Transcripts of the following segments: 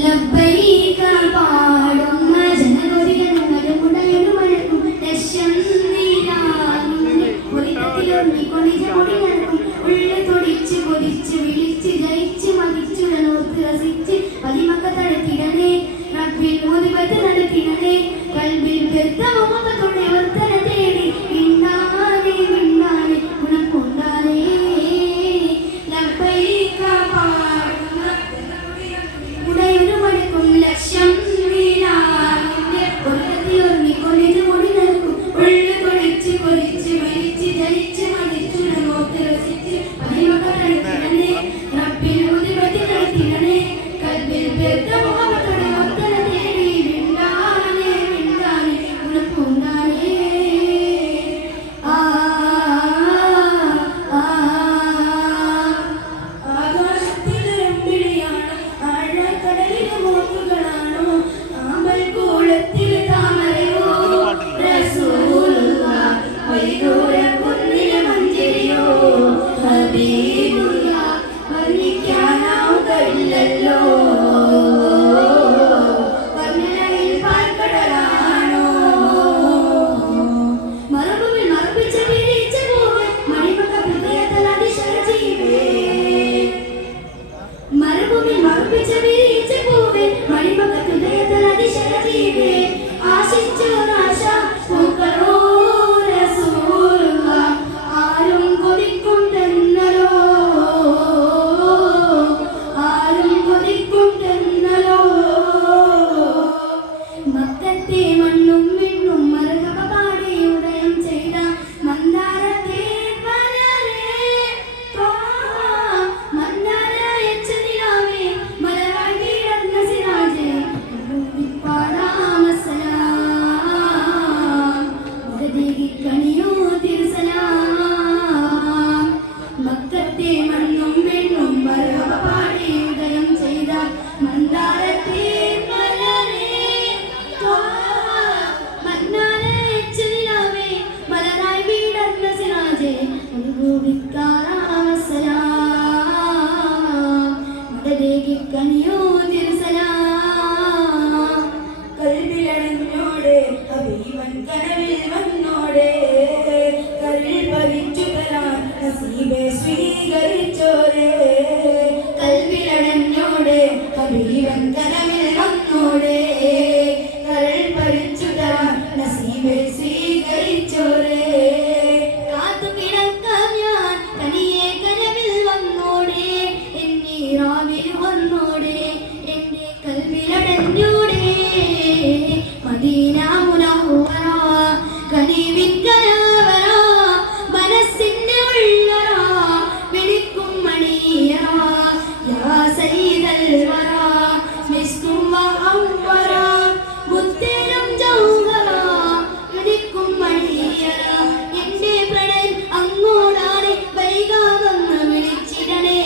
ലബ്ബൈക പാടുന്ന ജനഗോരികളുടയൊരു മഴക്കും ലക്ഷം ഉള്ള തൊടിച്ച് കൊതിച്ച് വിളിച്ച് ജയിച്ച് മതിച്ചുടനോർത്ത് രസിച്ച് പതിമക്ക തടുത്തിടണേ റബ്ബിൽ മോദിപത്ത് നടത്തിടണേ കൽബിൽ പെരുത്ത മോഹത്തോടെ വർത്തന തേടി മിണ്ടാനേ മിണ്ടാനേ ഗുണം കൊണ്ടാനേ ലബ്ബൈക പാടുന്ന ഉടയൊരു മഴക്കും ലക്ഷം വീരാനിന്റെ കൊല്ലത്തിയൊരുങ്ങിക്കൊണ്ടിത് മുടി നൽകും ഉള്ളു കൊടിച്ച് കൊതിച്ച് വിളിച്ച് ജയിച്ച് മതിച്ചുടനോർത്ത് രസിച്ച് പതിമക്ക തടുത്തിടണേ റബ്ബിൽ മോദിപത്ത് നടത്തിടണേ കൽബിൽ പെരുത്ത മോഹത്തോടെ വർത്തന തേടി മിണ്ടാനേ മിണ്ടാനേ ഗുണം കൊണ്ടാനേ ആകാശത്തിലൊരുമ്പിളിയാണോ ആഴക്കടലിലെ മോത്തുകളാണോ ആമ്പൽ കൂളത്തിൽ താമരയോ റസൂലുള്ളാഹ് വൈദൂര കുന്നിലെ മഞ്ചരിയോ ഹബീബുള്ളാഹ് വർണ്ണിക്കാനാവുകയില്ലല്ലോ വർണ്ണനയിൽ പാൽക്കടലാണോ മറുഭൂമിൽ മറപ്പിച്ച വിരിച്ച പൂവ് മണിമക്ക ഹൃദയത്തിൽ അതിശരജീവേ മറുഭൂമിൽ മറപ്പിച്ച വിരിച്ച പൂവ് മണിമക്ക ഹൃദയത്തിൽ അതിശരജീവേ ആശിച്ചോ നാശ പൂക്കളോ റസൂലുള്ളാഹ് ആരും കൊതിക്കും തെന്നലോ ആരും കൊതിക്കും തെന്നലോ മക്കത്തെ മണ്ണും വിണ്ണും മറുകപ പാടി ഉദയം ചെയ്ത മന്ദാരത്തെ മലരേ മന്ദാര യച്ചനിലാവേ മലരായി കിടന്ന സിരാജേ പാടാമസലാം മുഖദേഹി കണിയോ തിരുസലാം മക്കത്തെ മണ്ണും വിണ്ണും മറുകപ പാടി ഉദയം ചെയ്ത മന്ദാരത്തെ മലരേ മന്നാല യച്ചനിലാവേ മലരായി വീടന്ന സിരാജേ അനുഭവിക്കാറാമസലാം മുഖദേഹി കണിയോ തിരുസലാം കൽബിലണഞ്ഞോടെ ഹബീബൻ കനവിൽ വന്നോടെ കരൾ പതിച്ചു തരാൻ നസീബെ സ്വീകരിച്ചോരെ കൽബിലണഞ്ഞോടെ ഹബീബൻ കനവിൽ വന്നോടെ കരൾ പതിച്ചു തരാൻ നസീബെ സ്വീകരിച്ചോരെ കാത്തു കിടക്കാം ഞാൻ തനിയെ കനവിൽ വന്നോടെ എന്നീ രാവിൽ വന്നോടെ എന്റെ കൽവിലടഞ്ഞോടെ മദീന മുനവ്വറ കനിവിൻ കലവറ മനസ്സിന്റെ ഉള്ളറ വിളിക്കും മണിയറ യാ സയ്യിദൽ വറ മിസ്കും വഅംവറ മുത്തരം ജൗഹറ വിളിക്കും മണിയറ എന്റെ പ്രണയം അങ്ങോടാണ് വൈകാതെന്ന് വിളിച്ചിടണേ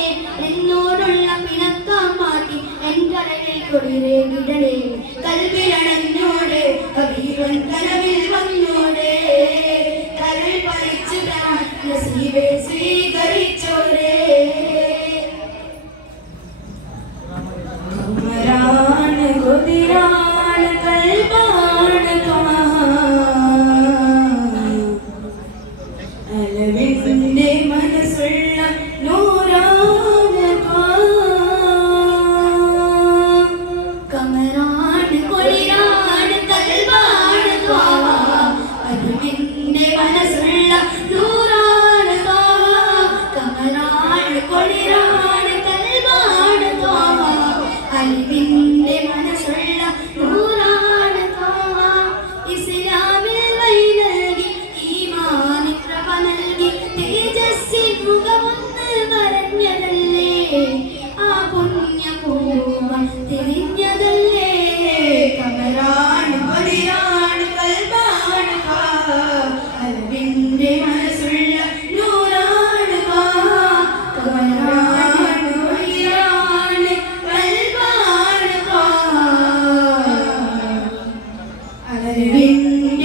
എന്നോടുള്ള പിണക്കം മാറ്റി എൻ കരളിൽ കൊടിരേകിടണേ കൽബിലണഞ്ഞോടെ ഹബീബൻ കനവിൽ വന്നോടെ കരൾ പറിച്ചു തരാൻ നസീബെ സ്വീകരിച്ചോരെ കുമരാണ് കുതിരാണ് കൽബാണ് അലവിന്റെ മനസ്സുള്ള നൂറാണ് കമറാണ് കൊളിരാണ് കൽബാണ് അലവിന്റെ മനസ്സുള്ള നൂറാണ് കമറാണ് കൊളിരാണ് കൽബാണ് അലവിന്റെ മനസ്സുള്ള നൂറാണ് ഇസ്ലാമിൽ വഴി നൽകി ഈമാനിൻ പ്രഭ നൽകി തേജസ്സിൻ മുഖമൊന്ന് മറഞ്ഞതല്ലേ ആ പുണ്യപൂർവ തിരിഞ്ഞതല്ലേ കമറാണ് കൊതിരാണ് കൽബാണ് അലവിന്റെ മനസ്സുള്ള നൂറാണ് കമറാണ് കൊതിരാണ് കൽബാണ് അലവിന്റെ